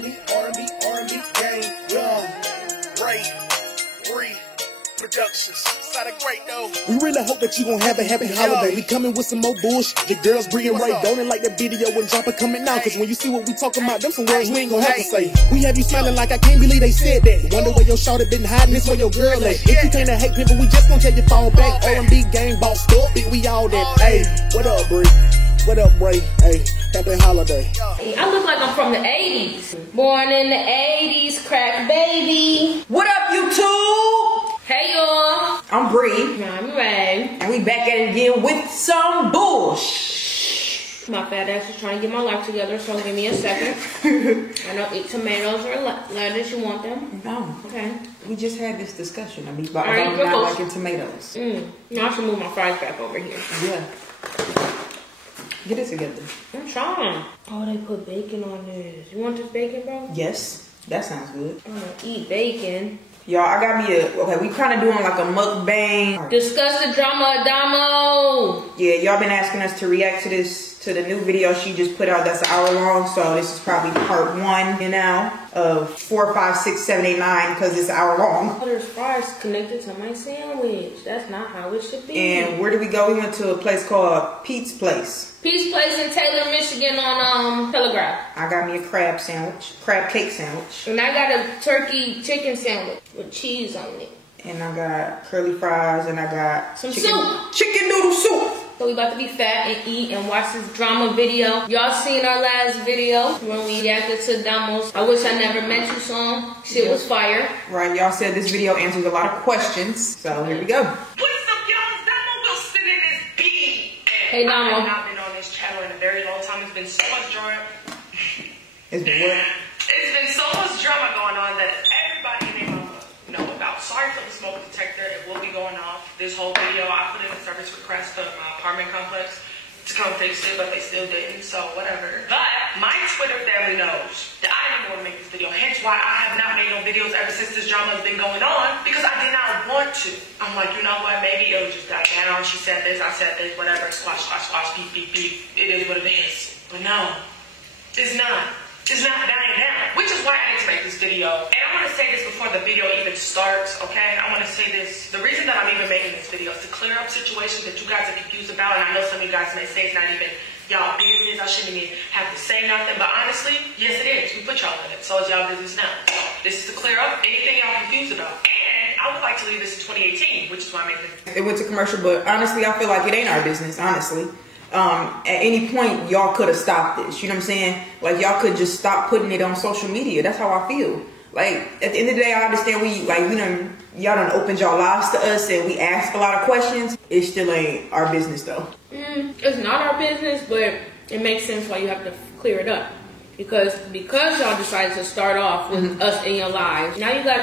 R&B gang, Brie, Productions. Sounded great though. We really hope that you gon' have a happy holiday. We coming with some more bullshit. Your girls Brie and Ray. Don't it like that video when drop it coming out. Cause when you see what we talking about, them some words we ain't gon' have to say. We have you smiling like I can't believe they said that. Wonder where your shawty been hiding, this where your girl at. If you can't hate people, we just gon' tell you fall back. R&B gang bossed up, bitch, we all that. Hey, what up, Brie? What up, Brie? Hey, happy holiday. I look like I'm from the 80s. Born in the 80s, crack baby. What up, YouTube? Hey, y'all. I'm Brie. I'm Ray. And we back at it again with some bullshit. My fat ass is trying to get my life together, so give me a second. I don't eat tomatoes or lettuce. You want them? No. Okay. We just had this discussion about Right, not liking tomatoes. Now I should move my fries back over here. Yeah. Get it together. I'm trying. Oh, they put bacon on this. You want this bacon, bro? Yes. That sounds good. I'm gonna eat bacon. Y'all, I got me okay, we kind of doing like a mukbang. Discuss the drama of DOMO. Yeah, y'all been asking us to react to the new video she just put out that's an hour long. So this is probably part 1, you know, of 4, 5, 6, 7, 8, 9 because it's an hour long. Oh, there's fries connected to my sandwich. That's not how it should be. And where did we go? We went to a place called Pete's Place. Pete's Place in Taylor, Michigan on Telegraph. I got me a crab sandwich, crab cake sandwich. And I got a turkey chicken sandwich with cheese on it. And I got curly fries and I got some soup. Chicken noodle soup. So we about to be fat and eat and watch this drama video. Y'all seen our last video when we reacted to DOMO's I Wish I Never Met You song. Shit was fire. Right, y'all said this video answers a lot of questions. So here we go. What's up, y'all? It's DOMO Wilson in this beat. Hey, DOMO. I have not been on this channel in a very long time. It's been so much drama. It's been what? It's been so much drama going on that everybody in their mama know about. Sorry for the smoke detector. It will be going off. This whole video, I put in a service request to my apartment complex to come fix it, but they still didn't, so whatever. But my Twitter family knows that I didn't want to make this video, hence why I have not made no videos ever since this drama has been going on, because I did not want to. I'm like, you know what, maybe it'll just die down. She said this, I said this, whatever, squash, squash, squash, beep, beep, beep. It is what it is. But no, it's not. It's not dying down, which is why I didn't make this video. And I'm gonna say this before the video even starts, okay? I wanna say this. The reason that I'm even making this video is to clear up situations that you guys are confused about. And I know some of you guys may say it's not even y'all business. I shouldn't even have to say nothing. But honestly, yes it is. We put y'all in it. So it's y'all business now. This is to clear up anything y'all confused about. And I would like to leave this in 2018, which is why I'm making this. It went to commercial, but honestly, I feel like it ain't our business, honestly. At any point, y'all could have stopped this. You know what I'm saying? Like, y'all could just stop putting it on social media. That's how I feel. Like, at the end of the day, I understand y'all done opened y'all lives to us and we asked a lot of questions. It still ain't our business, though. It's not our business, but it makes sense why you have to clear it up. Because y'all decided to start off with us in your lives. Now you got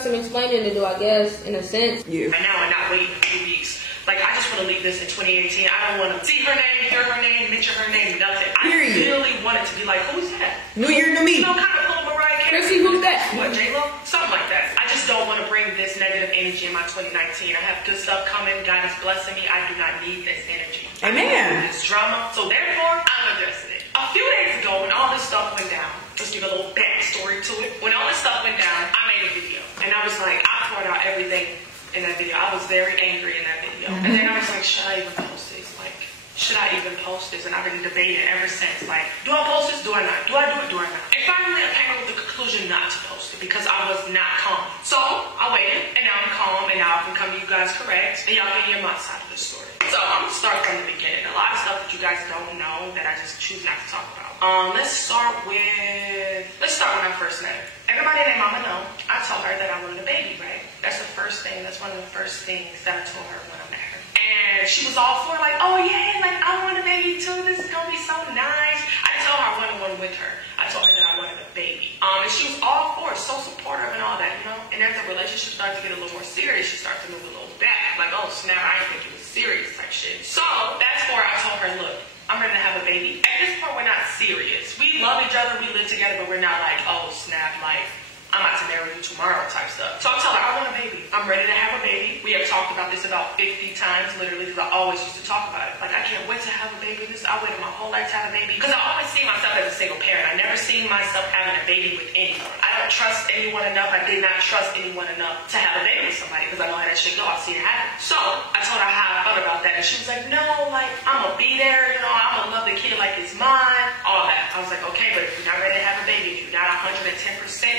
some explaining to do, I guess, in a sense. Yeah. Right now, and not waiting a few weeks. Like, I just want to leave this in 2018. I don't want to see her name, hear her name, mention her name, nothing. Period. I really wanted to be like, who's that? New Year, new me. You know, kind of pull Mariah Carey. Chrissy, who's that? What, J-Lo? Something like that. I just don't want to bring this negative energy in my 2019. I have good stuff coming. God is blessing me. I do not need this energy. Amen. This drama. So therefore, I'm addressing it. A few days ago, when all this stuff went down, let's give a little backstory to it. When all this stuff went down, I made a video. And I was like, I poured out everything in that video. I was very angry in that video. And then I was like, should I even post this? Like, should I even post this? And I've been debating ever since. Like, do I post this? Do I not? Do I do it? Do I not? And finally, I came up with the conclusion not to post it because I was not calm. So I waited, and now I'm calm, and now I can come to you guys correct, and y'all can hear my side of the story. So I'm gonna start from the beginning. A lot of stuff that you guys don't know that I just choose not to talk about. Let's start when I first met her. Everybody named Mama know. I told her that I wanted a baby, right? That's the first thing. That's one of the first things that I told her when I met her. And she was all for it, like, oh yeah, like I want a baby too. This is gonna be so nice. I told her I wanted one with her. I told her that I wanted a baby. And she was all for it, so supportive and all that, you know. And as the relationship started to get a little more serious, she started to move a little back, like, oh snap, I didn't think it was serious type shit. So that's where I told her, look, I'm ready to have a baby. At this point, we're not serious. We love each other, we live together, but we're not like, oh snap, like I'm about to marry you tomorrow type stuff. So I tell her, I want a baby. I'm ready to have a baby. We have talked about this about 50 times, literally, because I always used to talk about it. Like, I can't wait to have a baby. I waited my whole life to have a baby. Because I always see myself as a single parent. I never seen myself having a baby with anyone. I don't trust anyone enough. I did not trust anyone enough to have a baby with somebody because I know how that shit go. I've seen it happen. So I told her how I felt about that. And she was like, no, like, I'm going to be there. You know, I'm going to love the kid like it's mine. All that. I was like, okay, but if you're not ready to have a baby, if you're not 110%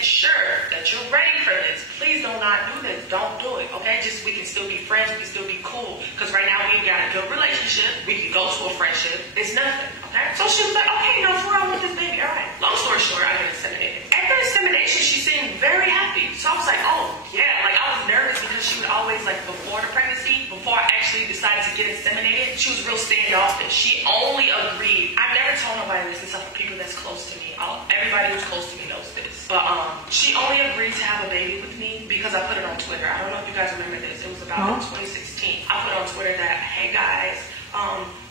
sure that you're ready for this, please do not do this. Don't do it, okay? Just, we can still be friends. We can still be cool. Because right now we've got a good relationship. We can go to a friendship. It's nothing, okay? So she was like, okay, no, I want this baby. All right. Long story short, I got inseminated. After insemination, she seemed very happy. So I was like, oh, yeah. Like, I was nervous because she would always, like, before the pregnancy, before I actually decided to get inseminated, she was real standoffish. She only agreed. I never told nobody this except for people that's close to me. Everybody who's close to me knows this. But she only agreed to have a baby with me because I put it on Twitter. I don't know if you guys remember this. It was about 2016. I put on Twitter that, hey, guys,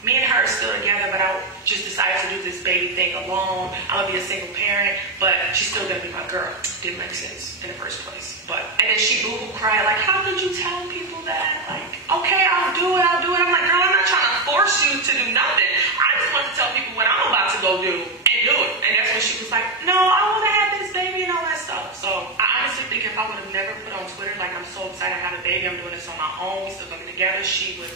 me and her are still together, but I just decided to do this baby thing alone. I'm going to be a single parent, but she's still going to be my girl. Didn't make sense in the first place. And then she boo-hoo cried, like, how could you tell people that? Like, okay, I'll do it. I'm like, girl, I'm not trying to force you to do nothing. I just want to tell people what I'm about to go do and do it. And that's when she was like, no, I want to have this baby and all that stuff. So I honestly think if I would have never put on Twitter, like, I'm so excited to have a baby, I'm doing this on my own, we still going to be together, she would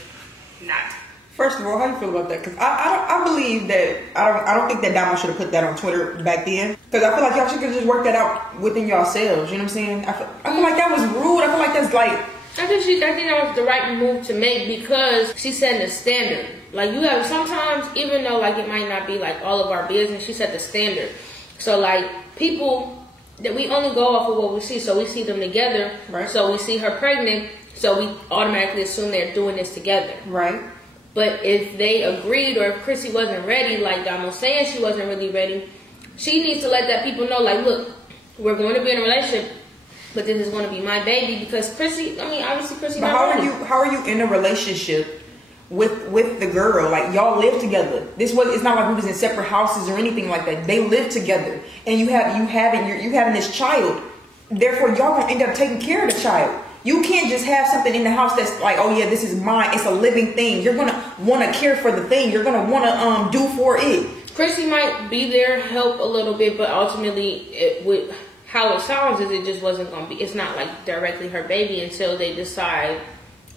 not. First of all, how do you feel about that? Because I believe that I don't think that DOMO should have put that on Twitter back then. Because I feel like y'all should just work that out within yourselves. You know what I'm saying? I feel like that was rude. I feel like that's like. I think that was the right move to make because she set the standard. Like, you have sometimes, even though like it might not be like all of our business, she set the standard. So like people that we only go off of what we see. So we see them together. Right. So we see her pregnant. So we automatically assume they're doing this together. Right. But if they agreed, or if Chrissy wasn't ready, like DOMO saying she wasn't really ready, she needs to let that people know, like, look, we're going to be in a relationship, but this is going to be my baby. Because Chrissy, I mean, obviously Chrissy. But how are you in a relationship with the girl? Like, y'all live together. It's not like we was in separate houses or anything like that. They live together, and you having this child. Therefore, y'all gonna end up taking care of the child. You can't just have something in the house that's like, oh yeah, this is mine. It's a living thing. You're going to want to care for the thing. You're going to want to do for it. Chrissy might be there, help a little bit, but ultimately, how it sounds is it just wasn't going to be, it's not like directly her baby until they decide,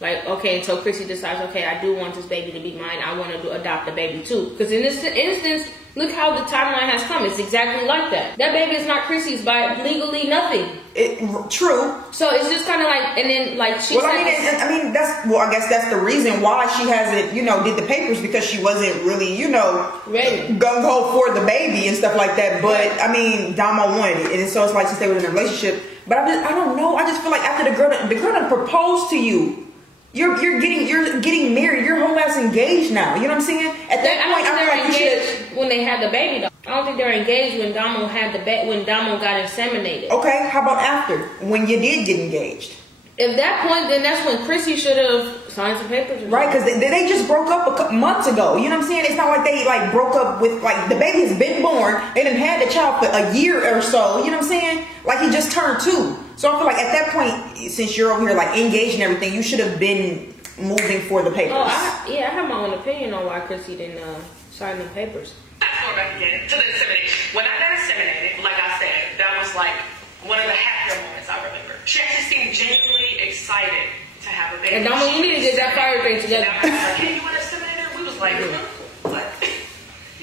like, okay, until Chrissy decides, okay, I do want this baby to be mine. I want to adopt a baby too. Because in this instance, look how the timeline has come. It's exactly like that. That baby is not Chrissy's by legally nothing. True. So it's just kind of like, and then like she. Well, I guess that's the reason why she hasn't, did the papers, because she wasn't really, ready, gung ho for the baby and stuff like that. But I mean, DOMO wanted it, and so it's like since they were in a relationship. But I don't know. I just feel like after the girl done proposed to you. You're getting married. Your whole ass engaged now. You know what I'm saying? At that point, I feel like you should. When they had the baby, though. I don't think they're engaged when DOMO when DOMO got inseminated. Okay, how about after when you did get engaged? At that point, then that's when Chrissy should have signed some papers. Right, because they just broke up a couple months ago. You know what I'm saying? It's not like they like broke up with the baby has been born. They done had the child for a year or so. You know what I'm saying? Like he just turned 2. So I feel like at that point, since you're over here like engaged and everything, you should have been moving for the papers. Oh, I have my own opinion on why Chrissy didn't sign the papers. Fast forward back again to the insemination. When I got inseminated, like I said, that was like one of the happier moments I remember. She actually seemed genuinely excited to have a baby. And DOMO, you need to get that fire thing together. I was like, hey, you want to inseminate her? We was like, what?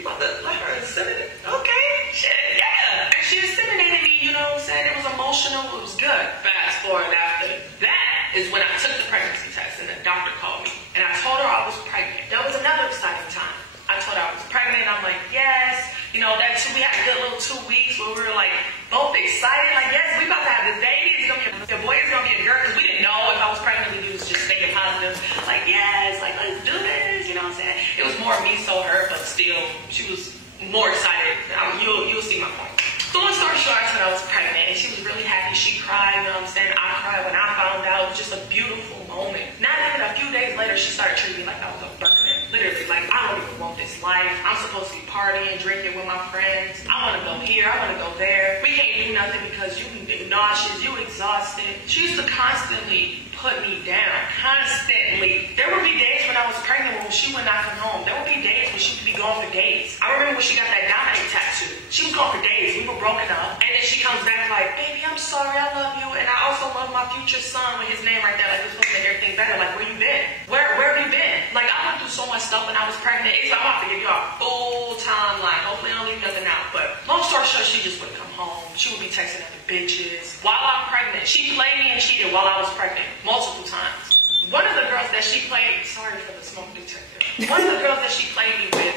You want to let her inseminate? Okay, shit, yeah. And she inseminated me, you know what I'm saying? It was emotional, it was good. Fast forward after that is when I took the pregnancy test and the doctor called me. And I told her I was pregnant. That was another exciting time. I told her I was pregnant. I'm like, yes. We had a good little 2 weeks where we were like both excited. Like, yes, we about to have this baby. The boy is going to be a girl. Because we didn't know if I was pregnant. We was just thinking positive. Like, yes, like, let's do this. You know what I'm saying? It was more me, so her, but still, she was more excited. You'll see my point. So long story short, I told her I was pregnant. And she was really happy. She cried. You know what I'm saying? I cried when I found out. It was just a beautiful moment. Not even a few days later, she started treating me like I was a virgin. Literally, like, I don't even want this life. I'm supposed to be partying, drinking with my friends. I want to go here. I want to go there. We can't do nothing because you can nauseous, you exhausted. She used to constantly put me down, constantly. There would be days when I was pregnant when she would not come home. There would be days when she would be gone for days. I remember when she got that Dominic tattoo. She was gone for days. We were broken up. And then she comes back like, baby, I'm sorry, I love you. And I also love my future son with his name right there. Like, we're supposed to make everything better. Like, where you been? Where have you been? Like, I went through so much stuff when I was pregnant. It's like, I'm about to give you a full timeline. Hopefully I don't leave nothing out. But long story short, she just wouldn't come home. She would be texting other bitches. While I'm pregnant, she played me and cheated while I was pregnant. Multiple times. One of the girls that she played, sorry for the smoke detector. One of the girls that she played me with,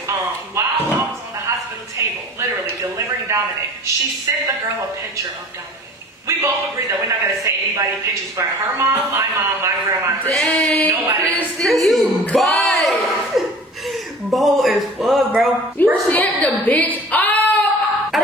while I was on the hospital table, literally delivering Dominic, she sent the girl a picture of Dominic. We both agreed that we're not gonna say anybody pictures, but her mom, my grandma, Chrissy. Nobody. You bold as fuck, bro. You sent the bitch. Oh, I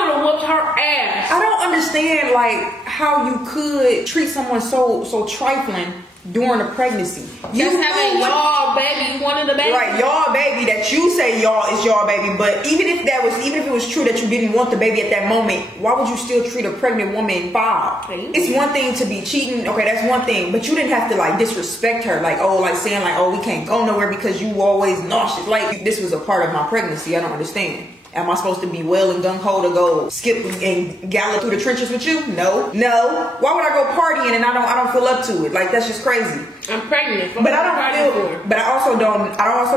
would have whooped her ass. I don't understand like how you could treat someone so trifling during a pregnancy. You having y'all baby, you wanted a baby. Right, y'all baby that you say y'all is y'all baby, but even if it was true that you didn't want the baby at that moment, why would you still treat a pregnant woman foul? It's one thing to be cheating, okay, that's one thing, but you didn't have to like disrespect her, like saying like, oh, we can't go nowhere because you always nauseous. Like this was a part of my pregnancy. I don't understand. Am I supposed to be well and gung-ho to go skip and gallop through the trenches with you? No. Why would I go partying and I don't feel up to it? Like that's just crazy. I'm pregnant. But I don't feel. But I also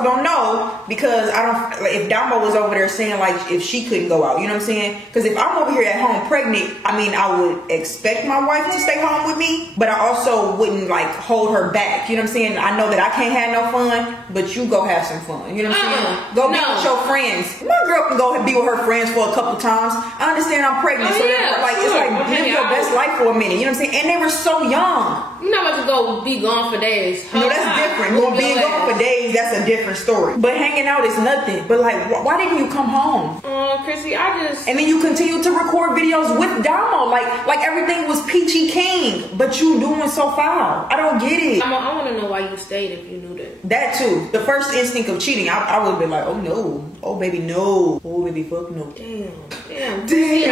don't know because I don't. Like, if Domo was over there saying like if she couldn't go out, you know what I'm saying? Because if I'm over here at home pregnant, I mean I would expect my wife to stay home with me, but I also wouldn't like hold her back. You know what I'm saying? I know that I can't have no fun, but you go have some fun. You know what I'm saying? Go be with your friends. My girl can go be with her friends for a couple times. I understand I'm pregnant, so it's like live your best life for a minute. You know what I'm saying? And they were so young. You're not about to go be gone for days. No, that's different. Being gone for days, that's a different story. But hanging out is nothing. But like, why didn't you come home? Chrissy, and then you continue to record videos with Domo, like everything was peachy king, but you doing so foul. I don't get it. I want to know why you stayed if you knew that. That too. The first instinct of cheating, I would have been like, oh no, oh baby no, oh baby fuck no. Damn, Chrissy,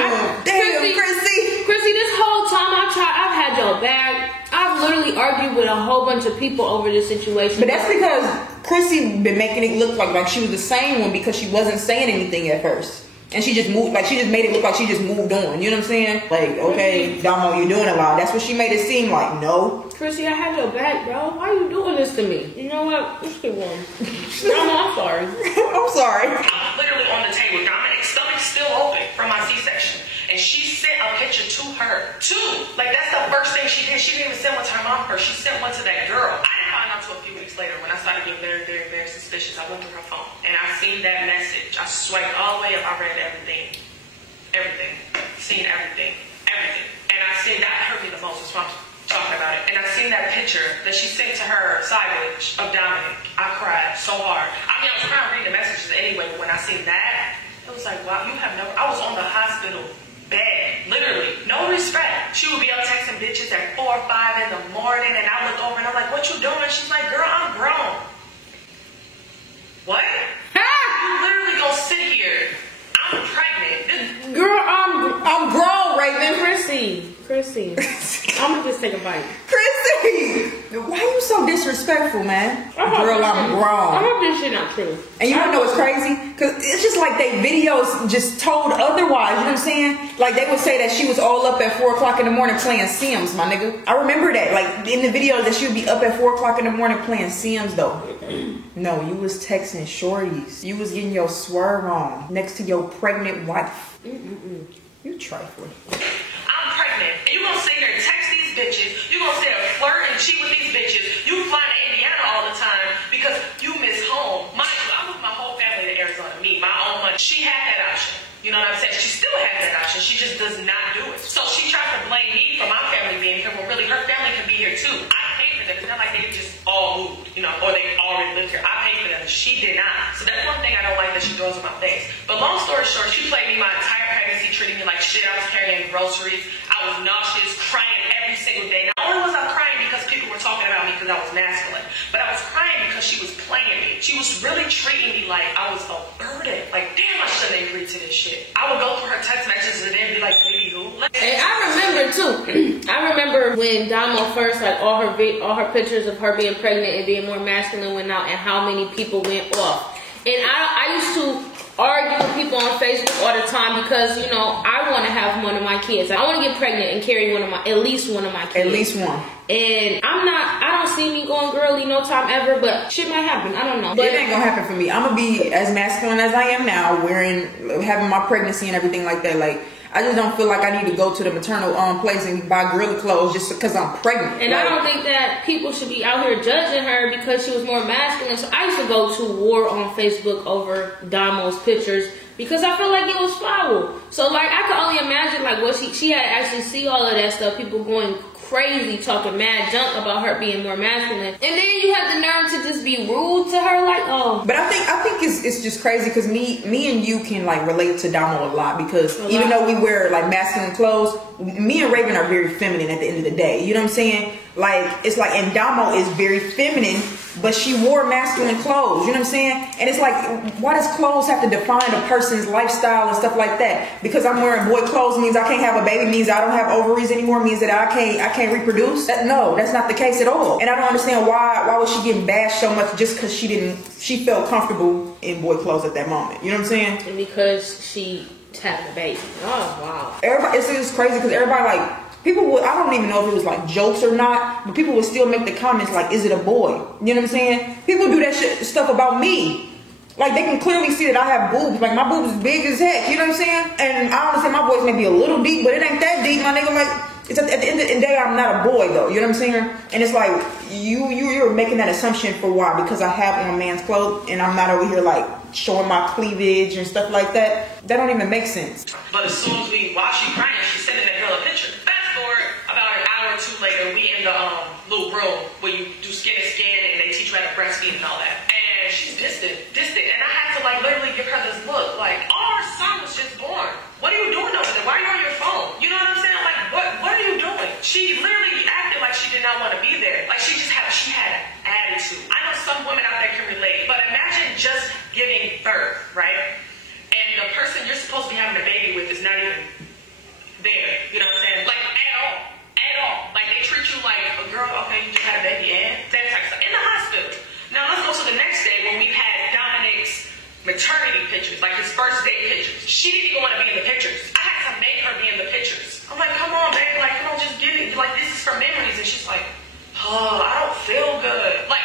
this whole time I've had your back. I've literally argued with a whole bunch of people over this situation. But that's because Chrissy been making it look like she was the same one because she wasn't saying anything at first. And she just moved, she just made it look like she just moved on. You know what I'm saying? Like, okay, Domo, you're doing a lot. That's what she made it seem like. No. Chrissy, I had your back, bro. Why are you doing this to me? You know what? Let's get one. I'm sorry. I'm sorry. I'm literally on the table. Dominic's stomach's still open from my C-section. And she sent a picture to her. Like, that's the first thing she did. She didn't even send one to her mom first. She sent one to that girl. I didn't find out until a few weeks later when I started getting very, very, very suspicious. I went through her phone. And I seen that message. I swiped all the way up. I read everything. Seen everything. And I seen that hurt me the most. That's why I'm talking about it. And I seen that picture that she sent to her side bitch of Dominic. I cried so hard. I mean, I was trying to read the messages anyway, but when I seen that, it was like, wow, you have never. I was on the hospital bed, literally, no respect. She would be up texting bitches at 4 or 5 in the morning, and I look over and I'm like, what you doing? She's like, girl, I'm grown. What? You literally gonna sit here. I'm pregnant. Girl, I'm grown, Raven. Chrissy, I'm gonna just take a bite. Chrissy, why are you so disrespectful, man? Girl, I'm grown. I hope this shit not true. And you wanna know what's crazy? Cause it's just like they videos just told otherwise. You know what I'm saying? Like they would say that she was all up at 4 o'clock in the morning playing Sims, my nigga. I remember that. Like in the videos that she would be up at 4 o'clock in the morning playing Sims, though. No, you was texting shorties. You was getting your swerve on next to your pregnant wife. You trifling. I'm pregnant, and you gonna sit here and text these bitches. You gonna sit here and flirt and cheat with these bitches. You fly to Indiana all the time because you miss home. Mind you, I moved my whole family to Arizona. Me, my own money. She had that option. You know what I'm saying? She still has that option. She just does not do it. So she tries to blame me for my family being here, when really her family can be here too. I paid for them. It's not like they just all moved, or they already lived here. I paid for them. She did not. So that's one thing I don't like that she throws in my face. But long story short, she played me my entire pregnancy, treating me like shit. I was carrying groceries. I was nauseous, crying every single day. Not only was I crying because people were talking about me because I was masculine, but I was crying because she was playing me. She was really treating me like I was a burden. Like, damn, I shouldn't agree to this shit. I would go through her text messages and then be like, baby, who? And I remember remember too. I remember when Domo first, like all her pictures of her being pregnant and being more masculine went out, and how many people went off. And I used to argue with people on Facebook all the time because, you know, I want to have one of my kids. I want to get pregnant and carry at least one of my kids. At least one. And I don't see me going girly no time ever, but shit might happen. I don't know. But it ain't gonna happen for me. I'm gonna be as masculine as I am now, having my pregnancy and everything like that. Like, I just don't feel like I need to go to the maternal place and buy girly clothes just because I'm pregnant. And I don't think that people should be out here judging her because she was more masculine. So I used to go to war on Facebook over Damo's pictures because I feel like it was foul. So like I could only imagine like what she had to actually see all of that stuff. People going crazy, talking mad junk about her being more masculine, and then you have the nerve to just be rude to her, like, oh. But I think it's just crazy because me and you can like relate to Domo a lot because even though we wear like masculine clothes, me and Raven are very feminine at the end of the day. You know what I'm saying? Like it's like, and Domo is very feminine, but she wore masculine clothes. You know what I'm saying? And it's like, why does clothes have to define a person's lifestyle and stuff like that? Because I'm wearing boy clothes means I can't have a baby, means I don't have ovaries anymore, means that I can't reproduce? No, that's not the case at all. And I don't understand why was she getting bashed so much just because she felt comfortable in boy clothes at that moment. You know what I'm saying? And because she had a baby. Oh wow. Everybody, it's crazy because everybody like, people would, I don't even know if it was like jokes or not, but people would still make the comments like, is it a boy? You know what I'm saying? People do that stuff about me. Like they can clearly see that I have boobs. Like my boobs is big as heck. You know what I'm saying? And I understand my voice may be a little deep, but it ain't that deep, my nigga. Like, it's at the end of the day, I'm not a boy though. You know what I'm saying? And it's like you're making that assumption for why? Because I have on man's clothes and I'm not over here like showing my cleavage and stuff like that. That don't even make sense. But as soon as while she crying, she's sending that girl a picture. Fast forward about an hour or two later, we in the little room where you do skin to skin and they teach you how to breastfeed and all that. And she's distant, and I had to like literally give her this look like, oh, our son was just born. What are you doing over there? Why are you on your phone? You know what I'm saying? Like, what are you doing? She literally acted like she did not want to be there. Like she had attitude. I know some women out there can relate, but imagine just giving birth, right? And the person you're supposed to be having a baby with is not even there. You know what I'm saying? Like at all. Like they treat you like a girl. Okay, you just had a baby and that type of stuff in the hospital. Now let's go to the next day when we've had Dominic's maternity pictures, like his first day pictures. She didn't even want to be in the pictures. I had to make her be in the pictures. I'm like, come on, babe, like, come on, just give it. Like, this is for memories. And she's like, oh, I don't feel good. Like,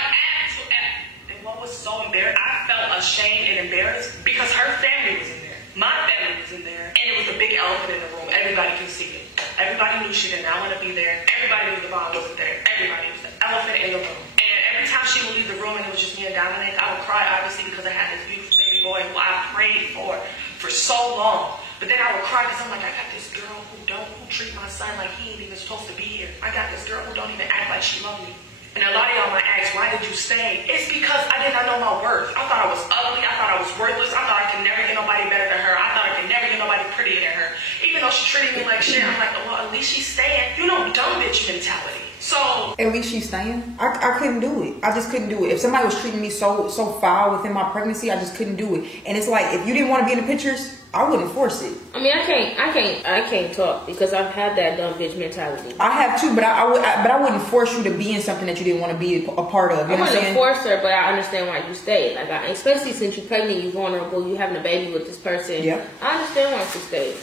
and what was so embarrassing, I felt ashamed and embarrassed because her family was in there. My family was in there. And it was a big elephant in the room. Everybody can see it. Everybody knew she did not want to be there. Everybody knew the mom wasn't there. Everybody was the elephant in the room. And every time she would leave the room and it was just me and Dominic, I would cry, obviously, because I had this beautiful baby boy who I prayed for so long. But then I would cry because I'm like, I got this girl who treat my son like he ain't even supposed to be here. I got this girl who don't even act like she loves me. And a lot of y'all might ask, why did you stay? It's because I did not know my worth. I thought I was ugly. I thought I was worthless. I thought I could never get nobody better than her. I thought I could never get nobody prettier than her. Even though she treated me like shit, I'm like, well, at least she's staying. You know, dumb bitch mentality. So at least she's staying. I couldn't do it. I just couldn't do it. If somebody was treating me so foul within my pregnancy, I just couldn't do it. And it's like, if you didn't want to be in the pictures, I wouldn't force it. I mean, I can't talk because I've had that dumb bitch mentality. I have too, but I wouldn't force you to be in something that you didn't want to be a part of. You know what I'm saying? I wouldn't force her, but I understand why you stayed. Like, especially since you're pregnant, you're vulnerable, you're having a baby with this person. Yeah. I understand why she stayed.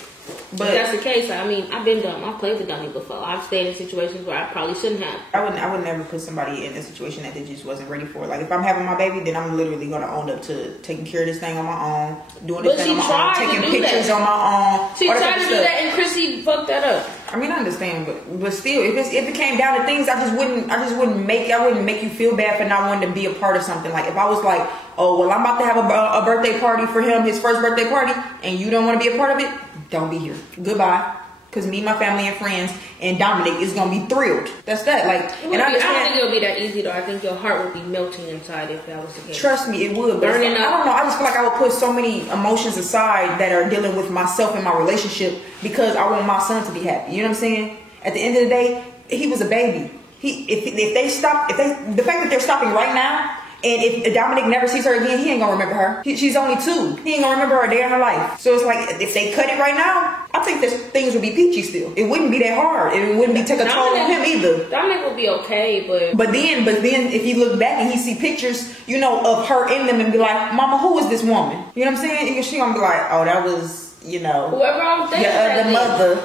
But if that's the case, I mean, I've been dumb. I've played the dummy before. I've stayed in situations where I probably shouldn't have. I would never put somebody in a situation that they just wasn't ready for. Like, if I'm having my baby, then I'm literally going to own up to taking care of this thing on my own, doing this thing on my own, taking pictures on my own. She tried to do that, and Chrissy fucked that up. I mean, I understand, but still, if it came down to things, I wouldn't make you feel bad for not wanting to be a part of something. Like, if I was like, oh, well, I'm about to have a birthday party for him, his first birthday party, and you don't want to be a part of it, don't be here. Goodbye. Because me, my family, and friends, and Dominic is going to be thrilled. That's that. Like, and I don't think it'll be that easy, though. I think your heart would be melting inside if that was the case. Trust me, it would. But I don't know. I just feel like I would put so many emotions aside that are dealing with myself and my relationship because I want my son to be happy. You know what I'm saying? At the end of the day, he was a baby. The fact that they're stopping right now, and if Dominic never sees her again, he ain't gonna remember her. She's only 2. He ain't gonna remember her a day in her life. So it's like, if they cut it right now, I think that things would be peachy still. It wouldn't be that hard. It wouldn't be take a toll on him either. Dominic would be okay, but then if he look back and he see pictures, you know, of her in them and be like, Mama, who is this woman? You know what I'm saying? And she gonna be like, oh, that was, you know, whoever I'm thinking, your other mother.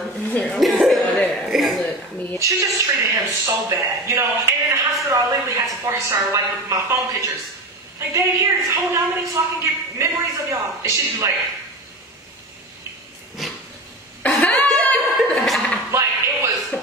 She just treated him so bad, you know. And in the hospital, I literally had to force her, like, with my phone pictures. Like, Dave, here, hold Dominic so I can get memories of y'all. And she'd be like, like, it was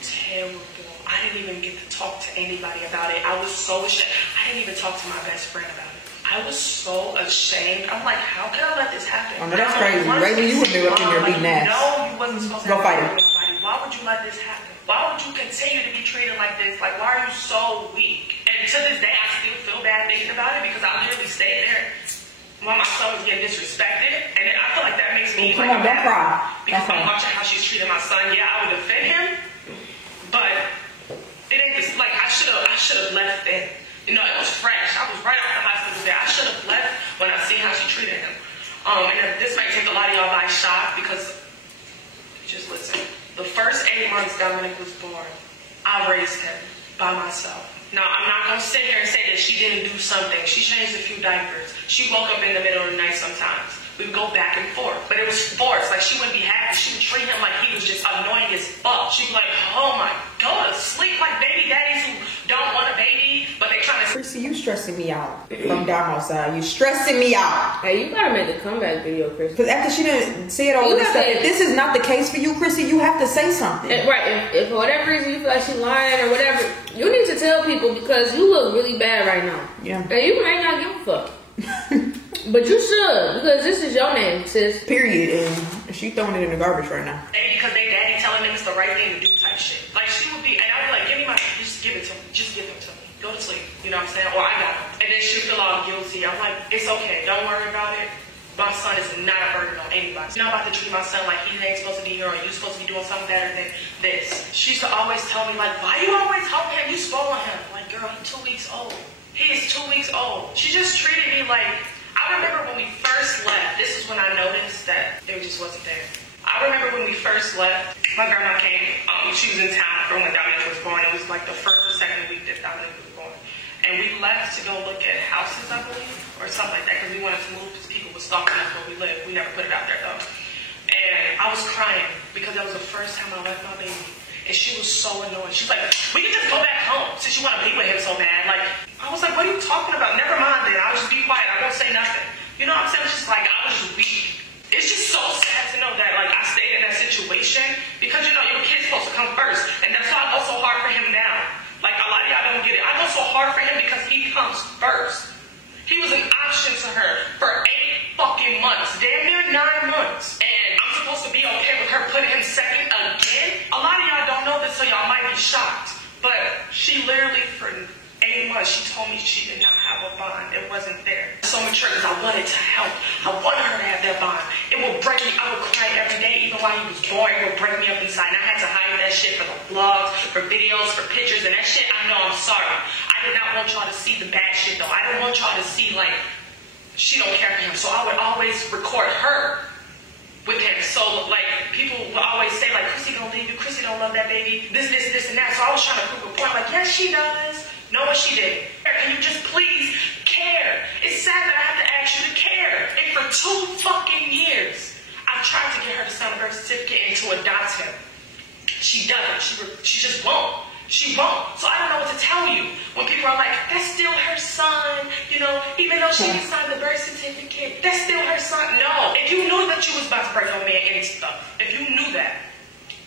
terrible. I didn't even get to talk to anybody about it. I was so ashamed. I didn't even talk to my best friend about it. I was so ashamed. I'm like, how can I let this happen? Oh, no, that's crazy. Raven, you would be up in there beating ass. No, you wasn't supposed to go fight him. Why would you let this happen? Why would you continue to be treated like this? Like, why are you so weak? And to this day, I still feel bad thinking about it because I literally stayed there while my son was getting disrespected. And I feel like that makes me come on, don't cry. Because I'm watching how she's treating my son. Yeah, I would defend him, but it ain't this, like, I should have left then. You know, it was fresh. I was right out of the hospital there. I should have left when I seen how she treated him. And this might take a lot of y'all by shock because, just listen. The first 8 months Dominic was born, I raised him by myself. Now, I'm not going to sit here and say that she didn't do something. She changed a few diapers. She woke up in the middle of the night sometimes. We would go back and forth. But it was forced. Like, she wouldn't be happy. She would treat him like he was just annoying as fuck. She'd be like, oh my, go to sleep, like baby daddies who don't want a baby, but they trying to... Chrissy, you stressing me out from DOMO side. You stressing me out. Hey, you gotta make a comeback video, Chrissy. Because after she didn't say it all this stuff, if this is not the case for you, Chrissy, you have to say something. Right. If for whatever reason you feel like she's lying or whatever, you need to tell people because you look really bad right now. Yeah. And you might not give a fuck. But you should, because this is your name, sis. Period. And she throwing it in the garbage right now. Because they daddy telling them it's the right thing to do type shit. Like, she would be, and I'd be like, give me my, just give it to me. Just give them to me. Go to sleep. You know what I'm saying? Or I got them. And then she'd feel all guilty. I'm like, it's okay. Don't worry about it. My son is not a burden on anybody. You're not about to treat my son like he ain't supposed to be here or you're supposed to be doing something better than this. She used to always tell me, like, why you always helping him? You spoiling him. Like, girl, he's 2 weeks old. He is 2 weeks old. She just treated me like, I remember when we first left, this is when I noticed that it just wasn't there. I remember when we first left, my grandma came, she was in town from when Dominic was born. It was like the first or second week that Dominic was born. And we left to go look at houses, I believe, or something like that, because we wanted to move because people were stalking us where we lived. We never put it out there though. And I was crying because that was the first time I left my baby. And she was so annoyed. She's like, we can just go back home since you want to be with him so bad. Like, I was like, what are you talking about? Never mind then. I'll just be quiet. I won't say nothing. You know what I'm saying? It's just like, I was just weak. It's just so sad to know that, like, I stayed in that situation because, you know, your kid's supposed to come first. And that's why I go so hard for him now. Like, a lot of y'all don't get it. I go so hard for him because he comes first. He was an option to her for 8 fucking months. Damn near 9 months. And I'm supposed to be okay with her putting him second again? A lot of y'all don't know this, so y'all might be shocked. But she literally, for 8 months, she told me she did not have a bond. It wasn't there. So mature because I wanted to help. I wanted her to have that bond. It would break me. I would cry every day, even while he was born. It would break me up inside. And I had to hide that shit for the vlogs, for videos, for pictures. And that shit, I know, I'm sorry. I did not want y'all to see the bad shit, though. I didn't want y'all to see, like, she don't care for him. So I would always record her with him. So, like, people will always say, like, Chrissy don't leave you. Chrissy don't love that baby. This, and that. So I was trying to prove a point. Like, yes, she does. No, what she did. Can you just please care? It's sad that I have to ask you to care. And for 2 fucking years, I've tried to get her to sign a birth certificate and to adopt him. She doesn't. She just won't. She won't. So I don't know what to tell you. When people are like, that's still her son, you know, even though she didn't sign the birth certificate, that's still her son. No. If you knew that you was about to break your man into stuff, if you knew that,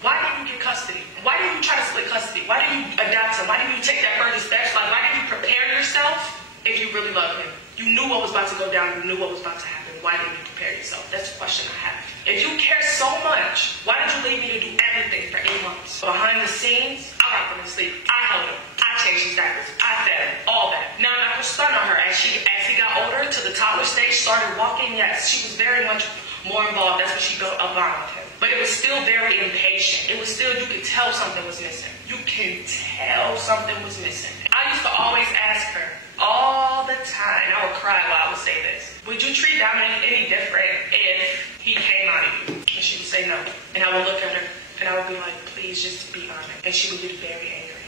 why didn't you get custody? Why didn't you try to split custody? Why didn't you adopt him? Why didn't you take that further steps? Like, why didn't you prepare yourself if you really love him? You knew what was about to go down. You knew what was about to happen. Why didn't you prepare yourself? That's the question I have. If you care so much, why did you leave me to do everything for 8 months? Behind the scenes, I got him to sleep. I held him. I changed his diapers. I fed him. All that. Now I'm not going to stun on her. As he got older, to the toddler stage, started walking, yes, she was very much more involved. That's when she built a bond with him. But it was still very impatient. It was still, you could tell something was missing. You can tell something was missing. I used to always ask her all the time, and I would cry while I would say this. Would you treat Dominic any different if he came out of you? And she would say no. And I would look at her and I would be like, please just be honest. And she would get very angry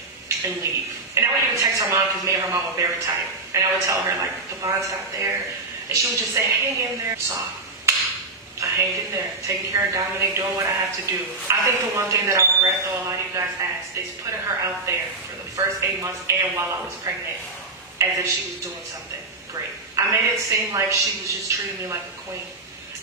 and leave. And I would even text her mom because me and her mom were very tight. And I would tell her like, the bond's not there. And she would just say, hang in there. So I hang in there, taking care of Dominic, doing what I have to do. I think the one thing that I regret, though, a lot of you guys asked, is putting her out there for the first 8 months and while I was pregnant, as if she was doing something great. I made it seem like she was just treating me like a queen.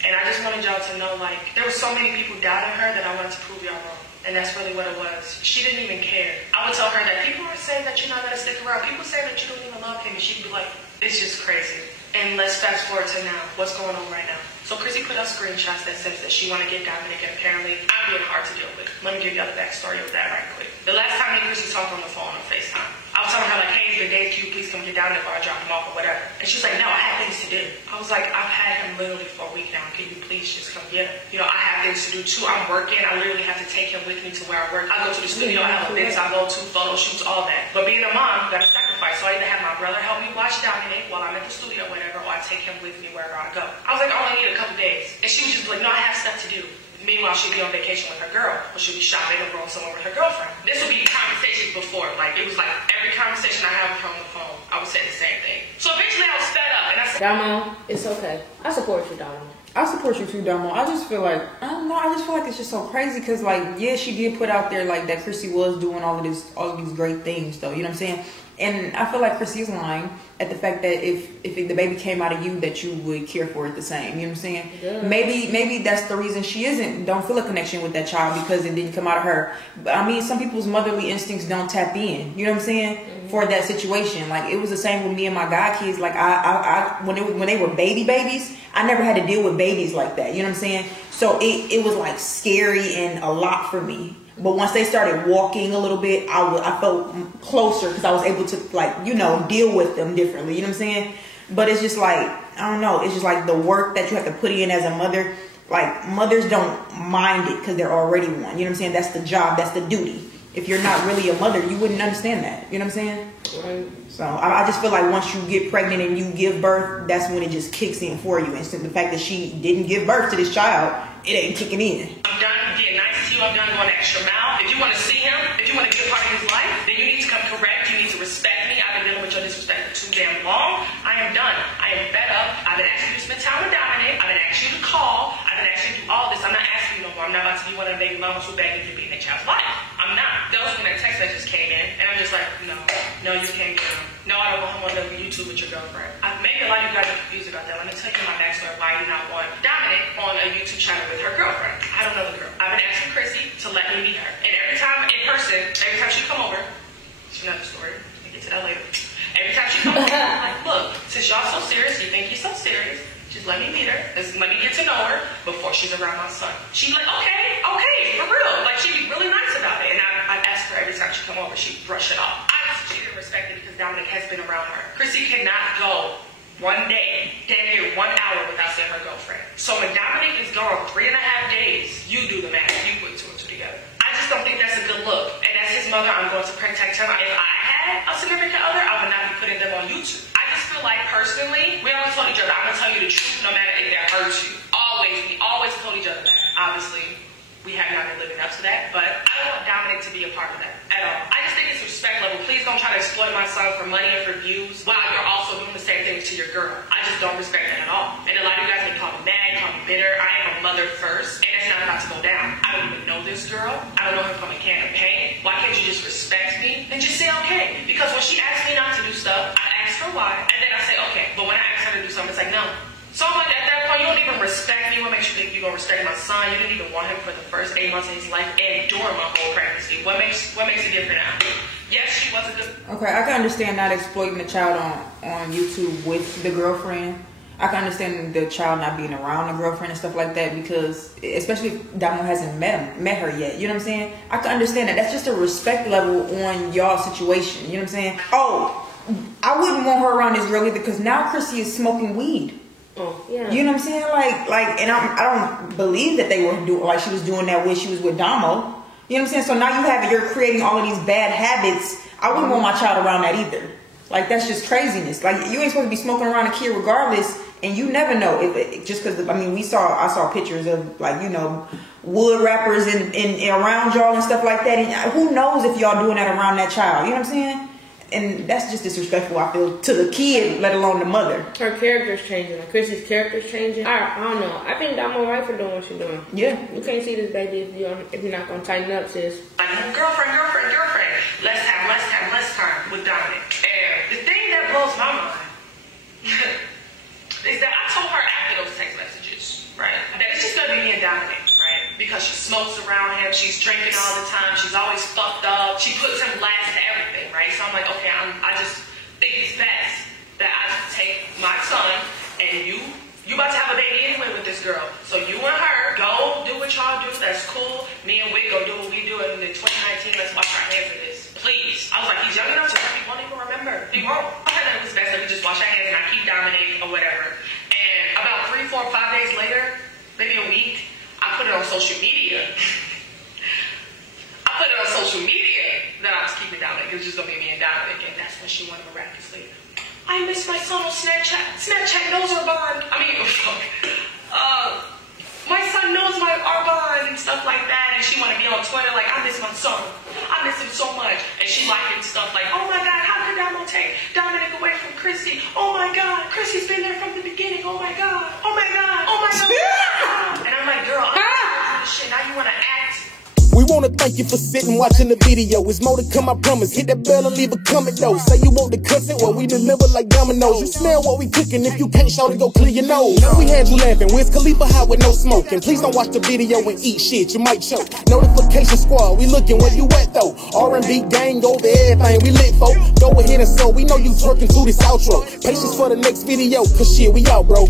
And I just wanted y'all to know, like, there were so many people doubting her that I wanted to prove y'all wrong. And that's really what it was. She didn't even care. I would tell her that people are saying that you're not going to stick around. People say that you don't even love him. And she'd be like, it's just crazy. And let's fast forward to now. What's going on right now? So Chrissy put out screenshots that says that she want to get Dominic, and apparently I'm being hard to deal with. Let me give y'all the backstory of that right quick. The last time me and Chrissy talked on the phone on FaceTime, I was telling her like, hey, it's been days, can you please come get Dominic or I drop him off or whatever. And she was like, no, I have things to do. I was like, I've had him literally for a week now. Can you please just come get him? You know, I have things to do too. I'm working. I literally have to take him with me to where I work. I go to the studio, I have events, I go to photo shoots, all that. But being a mom, you gotta sacrifice. So I either have my brother help me watch Dominic while I'm at the studio or whatever, or I take him with me wherever I go. I was like, I only need a couple days. And she was just like, no, I have stuff to do. Meanwhile, she'd be on vacation with her girl, or she'd be shopping or going somewhere with her girlfriend. This would be conversations before. Like, it was like every conversation I had with her on the phone, I would say the same thing. So eventually I was fed up, and I said, Domo, it's okay. I support you, Domo. I support you too, Domo. I just feel like, I don't know, I just feel like it's just so crazy because, like, yeah, she did put out there, like, that Chrissy was doing all of these great things, though, you know what I'm saying? And I feel like Chrissy is lying at the fact that if the baby came out of you, that you would care for it the same, you know what I'm saying? Yeah. Maybe that's the reason she don't feel a connection with that child, because it didn't come out of her. But I mean, some people's motherly instincts don't tap in, you know what I'm saying? Mm-hmm. For that situation. Like, it was the same with me and my god kids. Like, I when they were babies, I never had to deal with babies like that, you know what I'm saying? So it was like scary and a lot for me. But once they started walking a little bit, I felt closer because I was able to, like, you know, deal with them differently. You know what I'm saying? But it's just like, I don't know. It's just like the work that you have to put in as a mother. Like, mothers don't mind it because they're already one. You know what I'm saying? That's the job. That's the duty. If you're not really a mother, you wouldn't understand that. You know what I'm saying? Right. So I just feel like once you get pregnant and you give birth, that's when it just kicks in for you. Instead of the fact that she didn't give birth to this child, it ain't kicking in. I'm done being nice to you. I'm done going the extra mile. If you want to see him, if you want to be a part of his life, then you need to come correct. You need to respect me. I've been dealing with your disrespect for too damn long. I am done. I am fed up. I've been asking you to spend time with Dominic. I've been asking you to call. I've been asking you to do all this. I'm not asking you no more. I'm not about to be one of the baby mamas who begging you to be in their child's life. I'm not. That was when that text message came in, and I'm just like, no, you can't get him. No, I don't go home on YouTube with your girlfriend. Maybe a lot of you guys are confused about that. Let me tell you my backstory why I do not want Dominic on a YouTube channel with her girlfriend. I don't know the girl. I've been asking Chrissy to let me meet her. And every time in person, every time she come over, it's another story. We'll get to that later. Every time she comes over, I'm like, look, since y'all so serious, you think you're so serious, just let me meet her. Let me get to know her before she's around my son. She's like, okay, for real. Like, she'd be really nice about it. And I asked her every time she come over, she'd brush it off. She didn't respect it because Dominic has been around her. Chrissy cannot go one day, damn near 1 hour without seeing her girlfriend. So when Dominic is gone 3.5 days, you do the math. You put 2 and 2 together. I just don't think that's a good look. And as his mother, I'm going to protect him. If I had a significant other, I would not be putting them on YouTube. I just feel like, personally, we always told each other, I'm going to tell you the truth no matter if that hurts you. We always told each other that. Obviously, we have not been living up to that, but I don't want Dominic to be a part of that at all. I just think it's respect level. Please don't try to exploit my son for money and for views while you're also doing the same things to your girl. I just don't respect that at all. And a lot of you guys may call me mad, call me bitter. I am a mother first, and it's not about to go down. I don't even know this girl. I don't know her from a can of paint. Why can't you just respect me and just say okay? Because when she asks me not to do stuff, I ask her why, and then I say okay. But when I ask her to do something, it's like no. So like at that point, you don't even respect me. What makes you think you're gonna respect my son? You didn't even want him for the first 8 months of his life and during my whole pregnancy. What makes it different now? Yes, she was a good. Okay, I can understand not exploiting the child on YouTube with the girlfriend. I can understand the child not being around the girlfriend and stuff like that, because especially if Domo hasn't met her yet. You know what I'm saying? I can understand that. That's just a respect level on y'all situation. You know what I'm saying? Oh, I wouldn't want her around this girl either, because now Chrissy is smoking weed. Oh, yeah. You know what I'm saying? Like, and I don't believe that they were doing, like, she was doing that when she was with Domo. You know what I'm saying? So now you're creating all of these bad habits. I wouldn't want my child around that either. Like, that's just craziness. Like, you ain't supposed to be smoking around a kid regardless And you never know if it, just because, I mean, I saw pictures of, like, you know, wood wrappers and around y'all and stuff like that. And who knows if y'all doing that around that child? You know what I'm saying? And that's just disrespectful, I feel, to the kid, let alone the mother. Her character's changing. Like Chrissy's character's changing. I don't know. I think DOMO right for doing what she's doing. Yeah. You can't see this baby if you're not gonna tighten up, sis. Like, girlfriend. Let's have with Dominic. And the thing that blows my mind is that I told her after those text messages, right, that it's just gonna be me and Dominic, right? Because she smokes around him, she's drinking all the time, she's always fucked up, she puts him last to everything, right? So I'm like, okay, I just think it's best that I just take my son and you about to have a baby anyway with this girl. So you and her go do what y'all do, that's cool. Me and Wick go do what we do, and in 2019, let's wash our hands of this. Please. I was like, he's young enough to he won't even remember. He won't. I thought it was best that we just wash our hands and I keep dominating or whatever. And about 3, 4, 5 days later, maybe a week, I put it on social media. That I was keeping Dominic. It was just gonna be me and Dominic, and that's when she went miraculously. I miss my son on Snapchat. Snapchat knows our bond. I mean, my son knows our bond and stuff like that, and she want to be on Twitter like, I miss my son. I miss him so much. And she liking stuff like, oh my God, how could DOMO take Dominic away from Chrissy? Oh my God, Chrissy's been there from the beginning. Oh my God. Oh my God. Oh my God. And I'm like, girl, I'm not this shit. Now you want to act. We wanna thank you for sitting watching the video. It's more to come, I promise. Hit that bell and leave a comment though. Say you want the cussing, well we deliver like dominoes. You smell what we cooking, if you can't shout it, go clear your nose. We had you laughing, Wiz Khalifa hot with no smoking. Please don't watch the video and eat shit, you might choke. Notification squad, we looking where you at though. R&B gang over everything, we lit folk. Go ahead and so, we know you twerking to this outro. Patience for the next video, cause shit, we out bro.